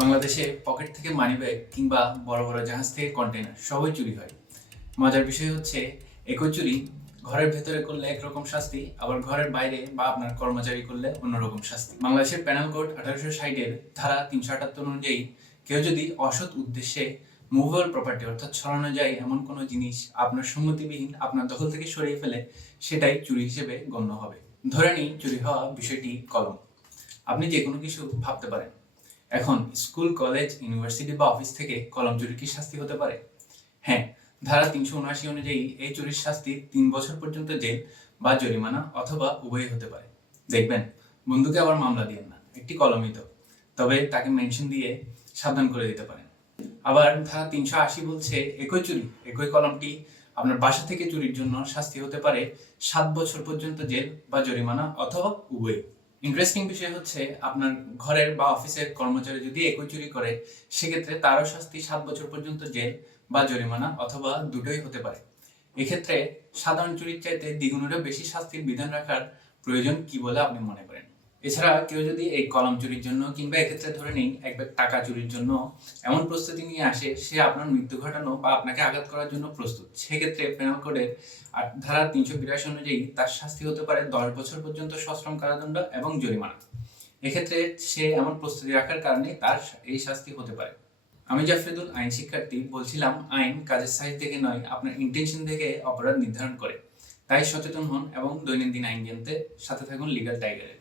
বাংলাদেশে পকেট থেকে মানিব্যাগ কিংবা বড় বড় জাহাজ থেকে কন্টেনার সবই চুরি হয়। মজার বিষয় হচ্ছে একই চুরি ঘরের ভেতরে করলে একরকম শাস্তি, আবার ঘরের বাইরে বা আপনার কর্মচারী করলে অন্যরকম শাস্তি। বাংলাদেশের পেনাল কোড 1860-এর ধারা 378 অনুযায়ী কেউ যদি অসৎ উদ্দেশ্যে মুভেবল প্রপার্টি অর্থাৎ সরানো যায় এমন কোনো জিনিস আপনার সম্মতিবিহীন আপনার দখল থেকে সরিয়ে ফেলে, সেটাই চুরি হিসেবে গণ্য হবে। ধরে নিই চুরি হওয়া বিষয়টি কলম। আপনি যে কোনো কিছু ভাবতে পারেন। এখন স্কুল, কলেজ, ইউনিভার্সিটি বা অফিস থেকে কলম চুরি কি শাস্তি হতে পারে? হ্যাঁ, ধারা 379 অনুযায়ী এই চুরির শাস্তি 3 বছর পর্যন্ত জেল বা জরিমানা অথবা উভয়ই হতে পারে। দেখবেন, বন্ধুকে আবার মামলা দিয়েন না, একটি কলমই তো। তবে তাকে মেনশন দিয়ে সাবধান করে দিতে পারেন। আবার ধারা 380 বলছে একই চুরি, একই কলমটি আপনার বাসা থেকে চুরির জন্য শাস্তি হতে পারে 7 বছর পর্যন্ত জেল বা জরিমানা অথবা উভয়ই। ইন্টারেস্টিং বিষয় হচ্ছে আপনার ঘরের বা অফিসের কর্মচারী যদি একই চুরি করে, সেক্ষেত্রে তারও শাস্তি 7 বছর পর্যন্ত জেল বা জরিমানা অথবা দুটোই হতে পারে। এক্ষেত্রে সাধারণ চুরির চাইতে দ্বিগুণেরও বেশি শাস্তির বিধান রাখার প্রয়োজন কি বলে আপনি মনে করেন? এছাড়া কেউ যদি এই কলম চুরির জন্য কিংবা এক্ষেত্রে ধরে নিন এক ব্যাগ টাকা চুরির জন্য এমন প্রস্তুতি নিয়ে আসে, সে আপনার মৃত্যু ঘটানো বা আপনাকে আঘাত করার জন্য প্রস্তুত, সেক্ষেত্রে পেনাল কোডের ধারা 382 অনুযায়ী তার শাস্তি হতে পারে 10 বছর পর্যন্ত সশ্রম কারাদণ্ড এবং জরিমানা। এক্ষেত্রে সে এমন প্রস্তুতি রাখার কারণে তার এই শাস্তি হতে পারে। আমি জাফরিদুল, আইন শিক্ষার্থী। বলছিলাম, আইন কাজের সাইজ দেখে নয়, আপনার ইন্টেনশন দেখে অপরাধ নির্ধারণ করে। তাই সচেতন হন এবং দৈনন্দিন আইন জানতে সাথে থাকুন লিগ্যাল টাইগারের।